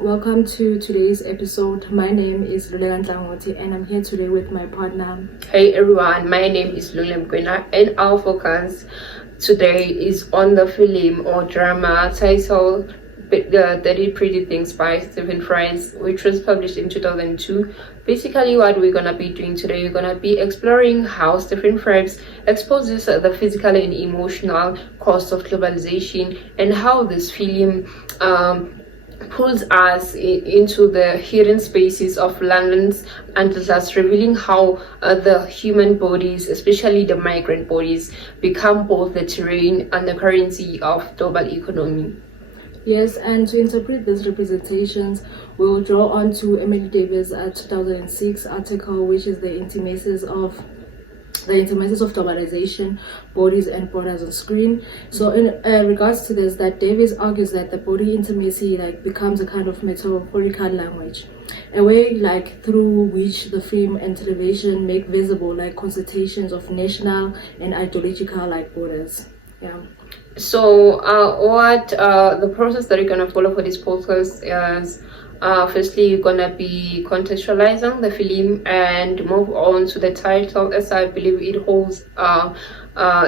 Welcome to today's episode. My name is Luleka Lungile and I'm here today with my partner. Hey everyone, my name is Luleka and our focus today is on the film or drama titled The 30 Pretty Things by Stephen Fry, which was published in 2002. Basically, what we're gonna be doing today, we're gonna be exploring how Stephen Fry exposes the physical and emotional cost of globalization and how this film pulls us into the hidden spaces of London's underclass, revealing how the human bodies, especially the migrant bodies, become both the terrain and the currency of global economy. Yes, and to interpret these representations, we'll draw on to Emily Davis' 2006 article, which is the intimacies of globalization, bodies and borders on screen. So in regards to this, that Davis argues that the body intimacy becomes a kind of metaphorical language, a way through which the film and television make visible consultations of national and ideological borders. Yeah. So what the process that you're gonna follow for this podcast is firstly you're gonna be contextualizing the film and move on to the title, as I believe it holds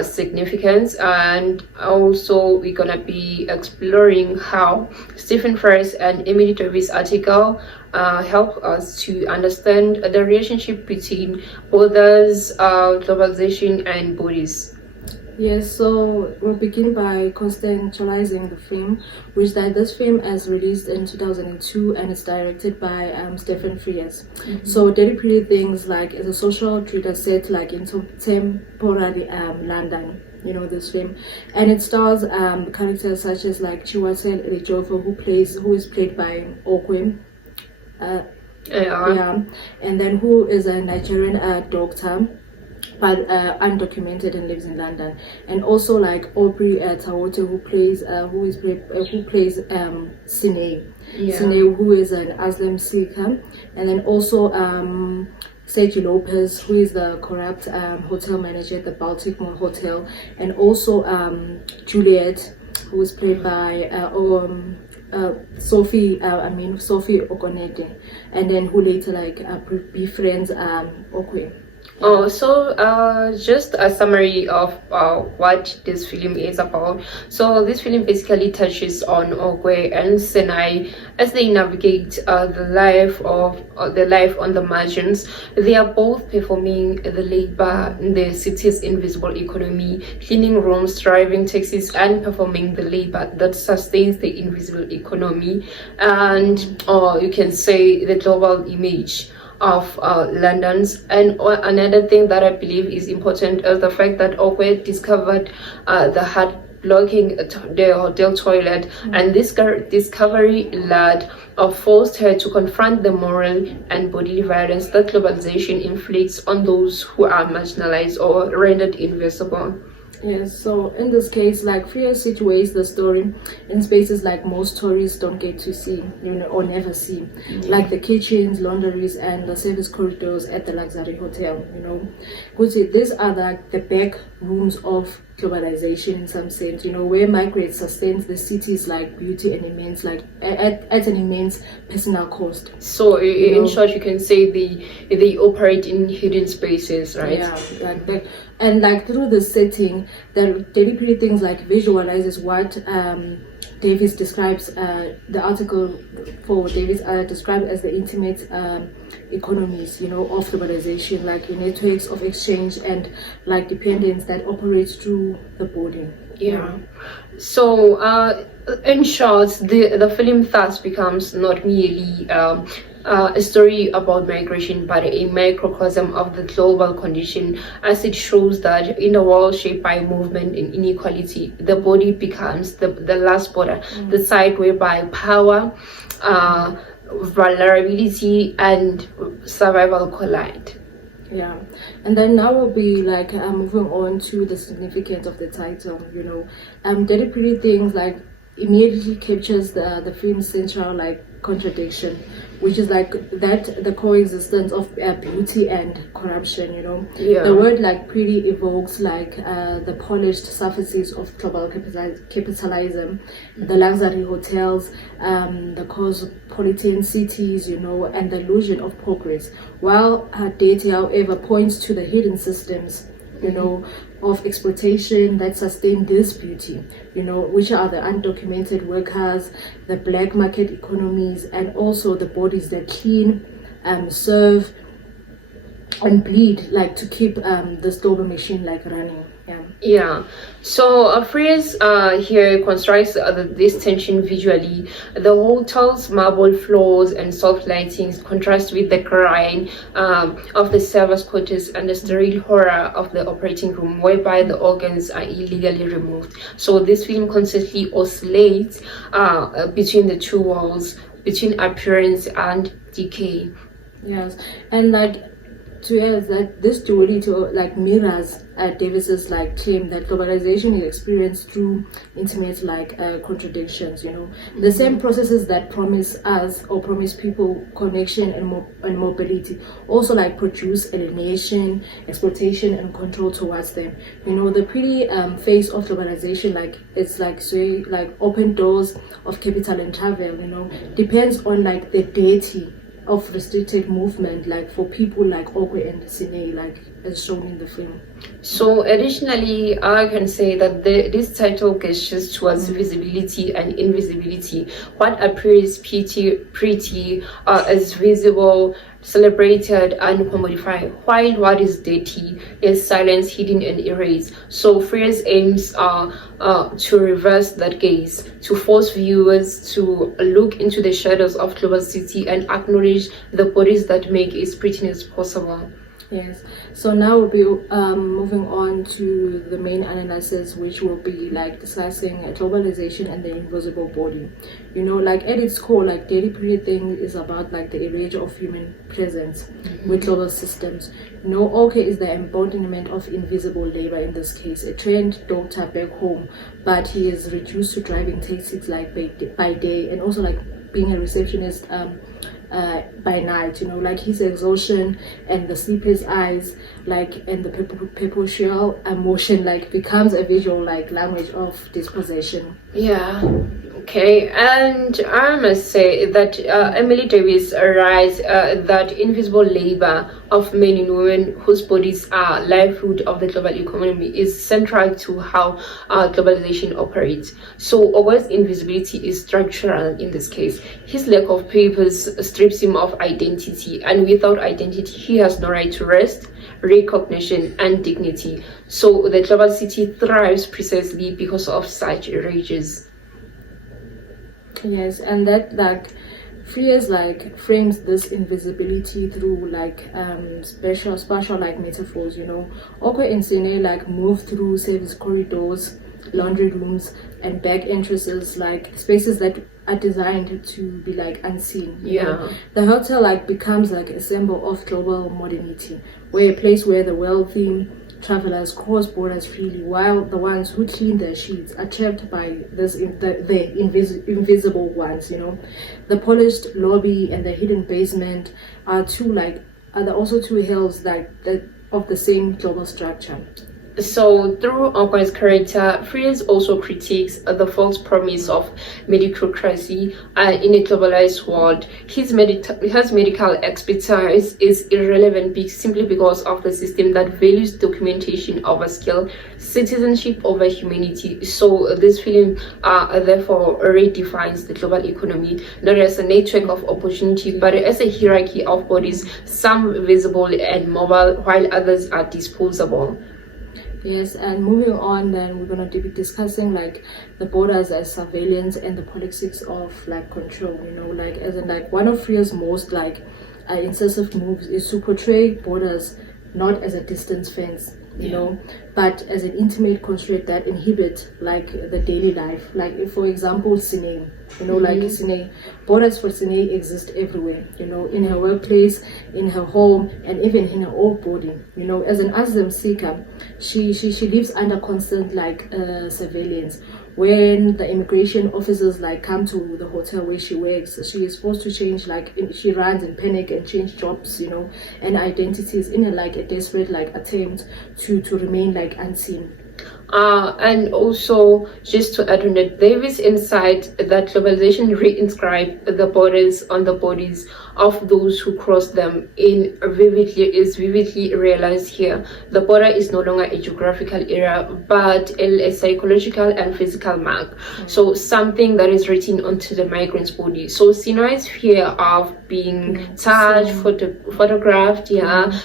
significance, and also we're gonna be exploring how Stephen Fry and Emily Davis' article help us to understand the relationship between borders, globalization and bodies. Yes, so we'll begin by contextualizing the film, which this film is released in 2002 and it's directed by Stephen Fry. Mm-hmm. So Dirty Pretty Things is a social thriller set in contemporary London, this film, and it stars characters such as Chiwetel Ejiofor, who is played by Okwe. Yeah, and then who is a Nigerian doctor, but undocumented and lives in London, and also Aubrey Tawote, who plays Sine, Sine, who is an Muslim seeker, and then also Sergio Lopez, who is the corrupt hotel manager at the Baltic Mall Hotel, and also Juliet, who is played by Sophie Okonede, and then who later befriends Okwe. Oh, so just a summary of what this film is about. So this film basically touches on Okwe and Senai as they navigate the life on the margins. They are both performing the labor in the city's invisible economy, cleaning rooms, driving taxis, and performing the labor that sustains the invisible economy, and you can say the global image of London's. And another thing that I believe is important is the fact that Okwe discovered the hard blocking the hotel toilet, and this discovery led forced her to confront the moral and bodily violence that globalization inflicts on those who are marginalized or rendered invisible. Yes, so in this case, Fry situates the story in spaces most tourists don't get to see, or never see, the kitchens, laundries, and the service corridors at the luxury hotel. These are the back rooms of globalization in some sense, where migrants sustains the city's beauty and immense at an immense personal cost. So in short, you can say they operate in hidden spaces, right? Yeah, and through the setting, the Dirty Pretty Things visualizes what Davis describes, the article for Davis described as the intimate economies, of globalization, networks of exchange and dependence that operates through the body. Yeah. So in short, the film thus becomes not merely a story about migration, but a microcosm of the global condition, as it shows that in a world shaped by movement and inequality, the body becomes the last border, the site whereby power, vulnerability, and survival collide. Yeah, and then now we'll be moving on to the significance of the title. Dirty Pretty Things immediately captures the film's central contradiction, which is like that the coexistence of beauty and corruption, Yeah. The word like pretty evokes like the polished surfaces of global capitalism, the luxury hotels, the cosmopolitan cities, and the illusion of progress, while dirty, however, points to the hidden systems, of exploitation that sustain this beauty, which are the undocumented workers, the black market economies, and also the bodies that clean, serve, and bleed like to keep this global machine like running. Yeah. So Frias here constructs this tension visually. The hotel's marble floors and soft lightings contrast with the grind of the servers' quarters and the sterile horror of the operating room, whereby the organs are illegally removed. So this film constantly oscillates between the two worlds, between appearance and decay. Yes, and like to add that this duality like mirrors Davis's like claim that globalization is experienced through intimate like contradictions. The same processes that promise us or promise people connection and mobility also like produce alienation, exploitation, and control towards them. The pretty face of globalization, like it's like say like open doors of capital and travel. Depends on like the deity of restricted movement, like for people like Okwe and Sine, like as shown in the film. So additionally, I can say that this title gestures towards visibility and invisibility. What appears pretty is visible, celebrated, and commodified, while what is dirty is silenced, hidden, and erased. So Frears aims to reverse that gaze, to force viewers to look into the shadows of global city and acknowledge the bodies that make its prettiness possible. Yes, so now we'll be moving on to the main analysis, which will be like discussing globalization and the invisible body. Like at its core, like daily period thing is about like the erasure of human presence with global systems. Oke is the embodiment of invisible labor in this case, a trained doctor back home, but he is reduced to driving taxis like by day, and also like being a receptionist by night. Like his exhaustion and the sleepless eyes, like, and the perpetual emotion like becomes a visual like language of dispossession. Yeah. Okay, and I must say that Emily Davis writes that invisible labor of men and women whose bodies are live root of the global economy is central to how globalization operates. So Owe's invisibility is structural in this case. His lack of papers strips him of identity, and without identity he has no right to rest, recognition, and dignity. So the global city thrives precisely because of such erasures. Yes, and that like Frears like frames this invisibility through like spatial like metaphors. Okwe and Sine like move through service corridors, laundry rooms, and back entrances, like spaces that are designed to be like unseen. The hotel like becomes like a symbol of global modernity, where a place where the wealthy travelers cross borders freely, while the ones who clean their sheets are trapped by this the invisible ones. The polished lobby and the hidden basement are also two hills that of the same global structure. So through Okwe's character, Frears also critiques the false promise of medicocracy in a globalized world. His medical expertise is irrelevant simply because of the system that values documentation over skill, citizenship over humanity. So this film therefore redefines the global economy not as a network of opportunity, but as a hierarchy of bodies, some visible and mobile while others are disposable. Yes, and moving on, then we're going to be discussing like the borders as surveillance and the politics of like control. Like as in like one of Frears' most like incisive moves is to portray borders not as a distance fence, but as an intimate constraint that inhibit like the daily life. Like for example, Sine, like Sine, borders for Sine exist everywhere, in her workplace, in her home, and even in her own body. As an asylum seeker, she lives under constant like surveillance, when the immigration officers like come to the hotel where she works, she is forced to change, like she runs in panic and change jobs, and identities in a desperate attempt to remain unseen. And also, just to add on that, Davis insight that globalization reinscribed the borders on the bodies of those who cross them is vividly realized here. The border is no longer a geographical area, but a psychological and physical mark. So something that is written onto the migrant's body. So Sinai's fear of being touched, photographed,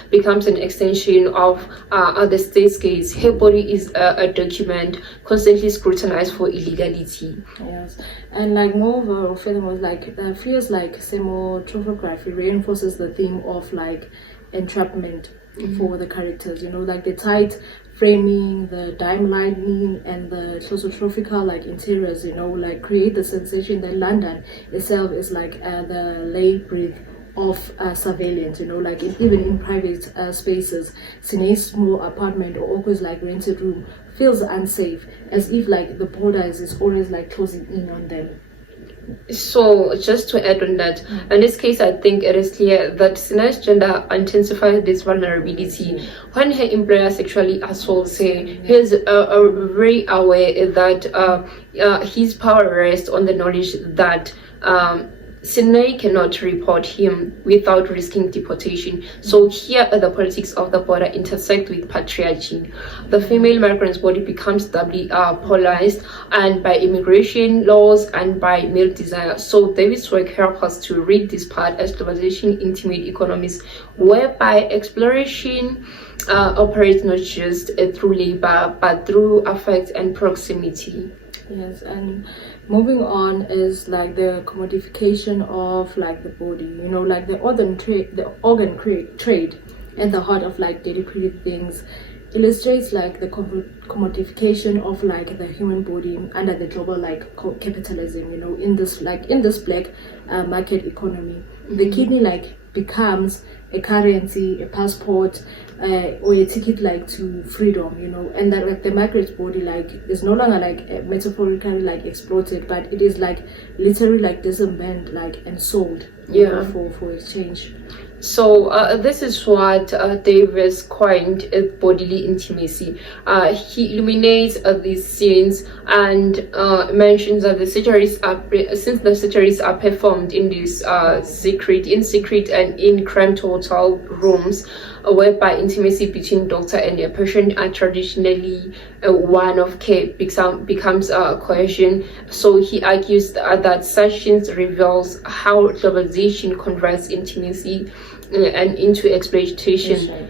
becomes an extension of the state's gaze. Her body is a document constantly scrutinized for illegality. Yes, and moreover, furthermore, the fears cinematography reinforces the theme of entrapment for the characters. The tight framing, the dim lighting, and the claustrophobical interiors. Create the sensation that London itself is the labyrinth of surveillance, even in private spaces. Sine's small apartment or always rented room feels unsafe, as if the borders is always closing in on them. So just to add on that, in this case, I think it is clear that Sinai's gender intensifies this vulnerability. When her employer sexually assaults her, he is very aware that his power rests on the knowledge that Sinai cannot report him without risking deportation. So here the politics of the border intersect with patriarchy. The female migrant's body becomes doubly polarized, and by immigration laws and by male desire. So David's work helps us to read this part as globalization intimate economies, whereby exploration operates not just through labor but through affect and proximity. Yes, and moving on is the commodification of the body, the organ trade at the heart of daily created things illustrates the commodification of the human body under the global capitalism, in this black market economy. The kidney becomes a currency, a passport, or a ticket to freedom, and that the migrant's body is no longer metaphorically exploited, but it is literally dismembered and sold for exchange. So this is what Davis coined as bodily intimacy. He illuminates these scenes and mentions that the surgeries are performed in these secret and in crime total rooms, whereby intimacy between doctor and a patient are traditionally one of care becomes coercion. So he argues that such scenes reveals how globalization converts intimacy and into exploitation.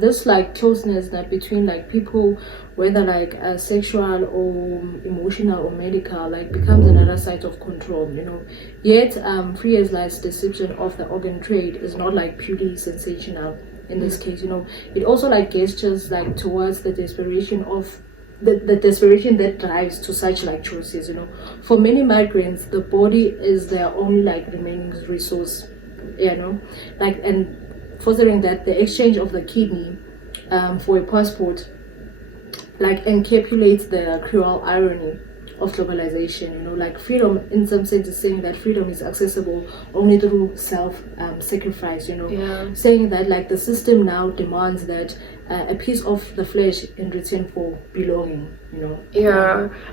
This closeness that between people, whether sexual or emotional or medical, becomes another site of control. Yet Freya's deception of the organ trade is not purely sensational. In this case, it also gestures towards the desperation of the desperation that drives to such choices. For many migrants, the body is their only remaining resource. And fostering that the exchange of the kidney for a passport encapsulates the cruel irony of globalization. Freedom in some sense is saying that freedom is accessible only through self-sacrifice, saying that the system now demands that a piece of the flesh in return for belonging.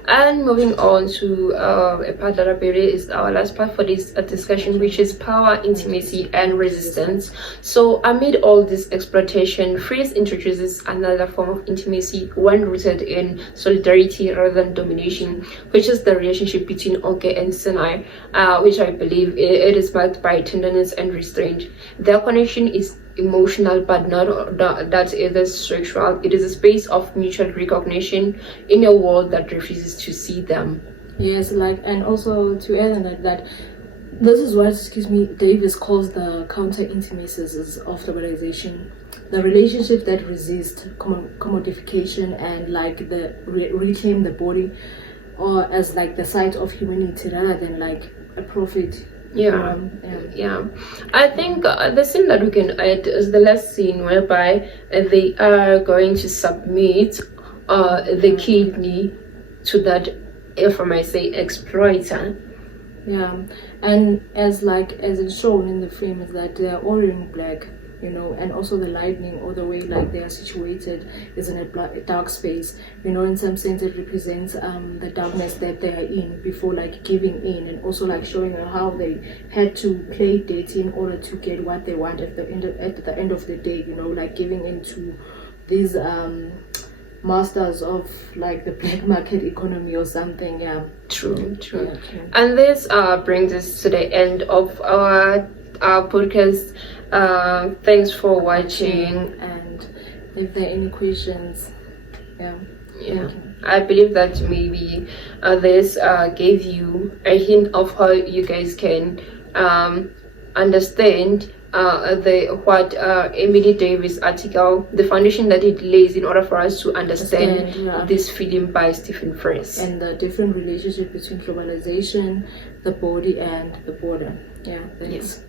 And moving on to a part that I believe is our last part for this discussion, which is power, intimacy, and resistance. So amid all this exploitation, Freeze introduces another form of intimacy, one rooted in solidarity rather than domination, which is the relationship between Oke and Sinai, which I believe it is marked by tenderness and restraint. Their connection is emotional, but not that it is sexual. It is a space of mutual recognition in a world that refuses to see them. Yes, and also to add on that this is what Davis calls the counter intimacies of globalization, the relationship that resist commodification and reclaim the body or as the site of humanity rather than a profit. I think the scene that we can add is the last scene whereby they are going to submit the kidney to that, if I might say, exploiter. Yeah, and as it's shown in the film is that they are all in black, and also the lighting or the way like they are situated is in a dark space. In some sense it represents the darkness that they are in before like giving in, and also like showing how they had to play dirty in order to get what they want at the end of the day. Like giving into these masters of like the black market economy or something. Yeah, true. Yeah. And this brings us to the end of our podcast. Thanks for watching, and if there are any questions, yeah, I believe that maybe this gave you a hint of how you guys can understand what Emily Davis article, the foundation that it lays in order for us to understand this film by Stephen Frears, and the different relationship between globalization, the body, and the border. Yeah, thanks. Yes.